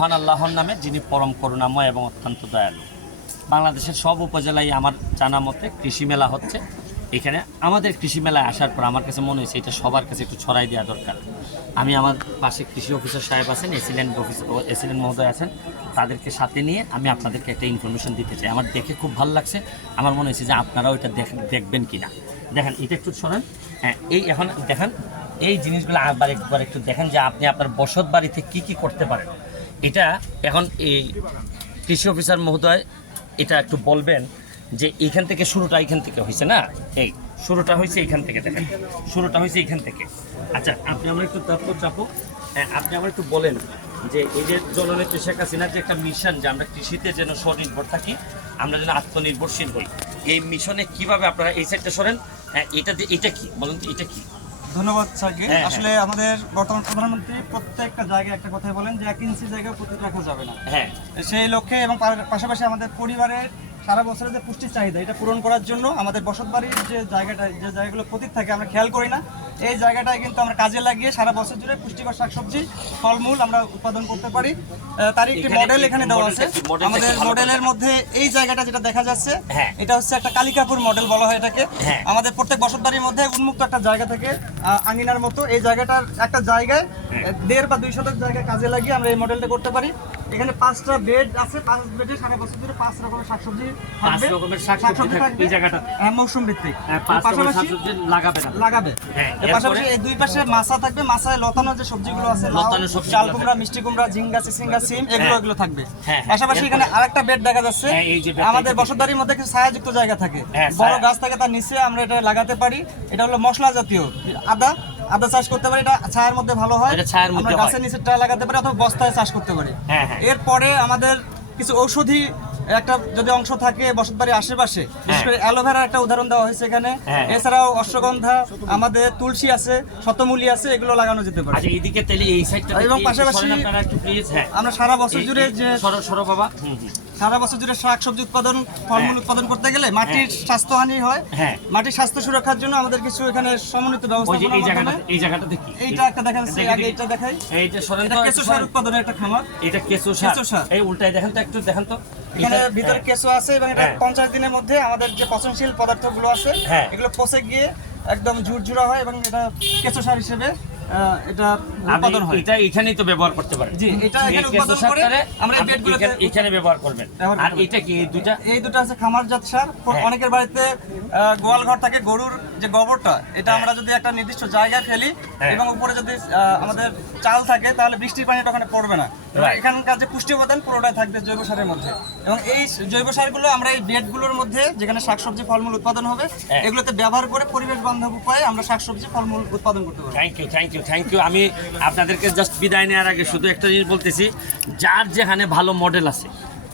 মহান আল্লাহর নামে যিনি পরম করুণাময় এবং অত্যন্ত দয়ালু। বাংলাদেশের সব উপজেলায় আমার জানা মতে কৃষি মেলা হচ্ছে। এখানে আমাদের কৃষি মেলায় আসার পর আমার কাছে মনে হয়েছে এটা সবার কাছে একটু ছড়াই দেওয়া দরকার। আমি আমার পাশে কৃষি অফিসার সাহেব আছেন, এসিলেন্ট মহোদয় আছেন, তাদেরকে সাথে নিয়ে আমি আপনাদেরকে একটা ইনফরমেশন দিতে চাই। আমার দেখে খুব ভালো লাগছে। আমার মনে হয়েছে যে আপনারাও এটা দেখবেন কি না। দেখেন এটা একটু শোনেন। হ্যাঁ, এই এখন দেখেন এই জিনিসগুলো একবার একটু দেখেন যে আপনি আপনার বসত বাড়িতে কী করতে পারেন। এটা এখন এই কৃষি অফিসার মহোদয় এটা একটু বলবেন যে এইখান থেকে শুরুটা এইখান থেকে হয়েছে না, এই শুরুটা হয়েছে এইখান থেকে। দেখেন শুরুটা হয়েছে এইখান থেকে। আচ্ছা, আপনি আমরা একটু চাপো। আপনি আমার একটু বলেন যে এই যে জননেত্রী শেখ হাসিনার যে একটা মিশন যে আমরা কৃষিতে যেন স্বনির্ভর থাকি, আমরা যেন আত্মনির্ভরশীল হই, এই মিশনে কিভাবে আপনারা এই সাইডটা সরেন। এটা কি বলুন তো, এটা কি? ধন্যবাদ স্যারকে। আসলে আমাদের বর্তমান প্রধানমন্ত্রী প্রত্যেকটা জায়গায় একটা কথাই বলেন যে 1 ইঞ্চি জায়গা প্রতি রাখা যাবে না। হ্যাঁ, সেই লক্ষ্যে এবং পাশাপাশি আমাদের পরিবারের সারা বছরের যে পুষ্টির চাহিদা এটা পূরণ করার জন্য আমাদের বসতবাড়ির যে জায়গাগুলো পতিত থাকে আমরা খেয়াল করি না, এই জায়গাটায় কিন্তু আমরা কাজে লাগিয়ে সারা বছর জুড়ে পুষ্টিকর শাকসবজি ফলমূল আমরা উৎপাদন করতে পারি। তারই একটি মডেল এখানে দেওয়া আছে। আমাদের মডেলের মধ্যে এই জায়গাটা যেটা দেখা যাচ্ছে এটা হচ্ছে একটা কালিকাপুর মডেল বলা হয় এটাকে। আমাদের প্রত্যেক বসতবাড়ির মধ্যে উন্মুক্ত একটা জায়গা থাকে আঙিনার মতো, এই জায়গাটার একটা জায়গায় 1.5 বা 2 শতক জায়গা কাজে লাগিয়ে আমরা এই মডেলটা করতে পারি। এখানে 5টা বেড আছে, 5 বেডে সারা বছর ধরে 5 রকমের শাকসবজি থাকবে। 5 রকমের শাকসবজি থাকবে এই জায়গাটা। মৌসুম ভিত্তিক। 5 রকমের শাকসবজি লাগাবে। পাশাপাশি এই দুই পাশে মাছা থাকবে, মাছায় লতানো যে সবজিগুলো আছে, লতানো সবজি, চাল কুমড়া, মিষ্টি কুমড়া, ঝিঙ্গা, চিচিঙ্গা, সিম এগুলো থাকবে। পাশাপাশি এখানে আরেকটা বেড দেখা যাচ্ছে। আমাদের বসতবাড়ির মধ্যে কিছু ছায়াযুক্ত জায়গা থাকে, বড় গাছ থাকে, তার নিচে আমরা এটা লাগাতে পারি। এটা হলো মশলা জাতীয় আদা চাষ করতে পারি, এটা ছায়ার মধ্যে ভালো হয়। আমরা গাছের নিচেটা লাগাতে পারি অথবা বস্তায় চাষ করতে পারি। এরপরে আমাদের কিছু ঔষধি একটা যদি অংশ থাকে বসতবাড়ির আশেপাশে, বিশেষ করে অ্যালোভেরার একটা উদাহরণ দেওয়া হয়েছে এখানে। এছাড়াও অশ্বগন্ধা, আমাদের তুলসী আছে, শতমূলী আছে, এগুলো লাগানো যেতে পারে। আচ্ছা, এইদিকে তাহলে এই সাইডটা এবং পাশাপাশি আমরা সারা বছর জুড়ে যে সারা বছর জুড়ে শাকসবজি উৎপাদন, ফলমূল উৎপাদন করতে গেলে মাটির স্বাস্থ্যহানি হয়। মাটির স্বাস্থ্য সুরক্ষার জন্য আমাদের কিছু এখানে সমন্বিত ব্যবস্থা। এই জায়গাটা দেখি, এইটা একটা দেখা যাচ্ছে, আগে এটা দেখাই। এইটা সরেন তো, কেঁচো সার উৎপাদনের একটা খামার। এটা কেঁচো সার। এই উল্টাই দেখেন তো, একটু দেখেন তো। এখানে ভিতরে কেঁচো আছে এবং এটা 50 দিনের মধ্যে আমাদের যে পচনশীল পদার্থগুলো আছে এগুলো পচে গিয়ে একদম ঝুরঝুরা হয় এবং এটা কেঁচো সার হিসেবে এটা উৎপাদন হয়। এটা এখানেই তো ব্যবহার করতে পারেন। জি, এটা এখানে উৎপাদন করে আমরা এই বেডগুলোতে এখানে ব্যবহার করবেন। আর এটা কি এই দুটা আছে খামারজাত সার। অনেকের বাড়িতে গোয়াল ঘর থাকে, গরুর যে গোবরটা এটা আমরা যদি একটা নির্দিষ্ট জায়গায় ফেলি এবং উপরে যদি আমাদের চাল থাকে তাহলে বৃষ্টির পানিটা ওখানে পড়বে না। এখানকার যে পুষ্টি উপাদান পুরোটাই থাকবে জৈব সারের মধ্যে। এবং এই জৈব সারগুলো আমরা এই বেডগুলোর মধ্যে যেখানে শাকসবজি ফলমূল উৎপাদন হবে এগুলোতে ব্যবহার করে পরিবেশ বান্ধব উপায়ে আমরা শাকসবজি ফলমূল উৎপাদন করতে পারবো। Thank you. আমি আপনাদেরকে জাস্ট বিদায় নেওয়ার আগে শুধু একটা জিনিস বলতেছি, যার যেখানে ভালো মডেল আছে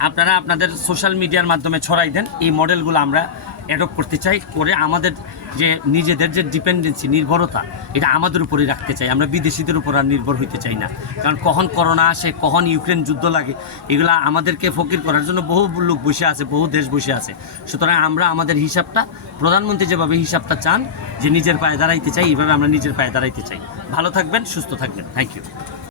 আপনারা আপনাদের সোশ্যাল মিডিয়ার মাধ্যমে ছড়াই দেন। এই মডেলগুলো আমরা অ্যাডপ্ট করতে চাই, করে আমাদের যে নিজেদের যে ডিপেন্ডেন্সি, নির্ভরতা, এটা আমাদের উপরেই রাখতে চাই। আমরা বিদেশিদের উপর আর নির্ভর হইতে চাই না। কারণ কখন করোনা আসে, কখন ইউক্রেন যুদ্ধ লাগে, এগুলো আমাদেরকে ফকির করার জন্য বহু লোক বসে আছে, বহু দেশ বসে আছে। সুতরাং আমরা আমাদের হিসাবটা, প্রধানমন্ত্রী যেভাবে হিসাবটা চান যে নিজের পায়ে দাঁড়াইতে চাই, এইভাবে আমরা নিজের পায়ে দাঁড়াইতে চাই। ভালো থাকবেন, সুস্থ থাকবেন। Thank you.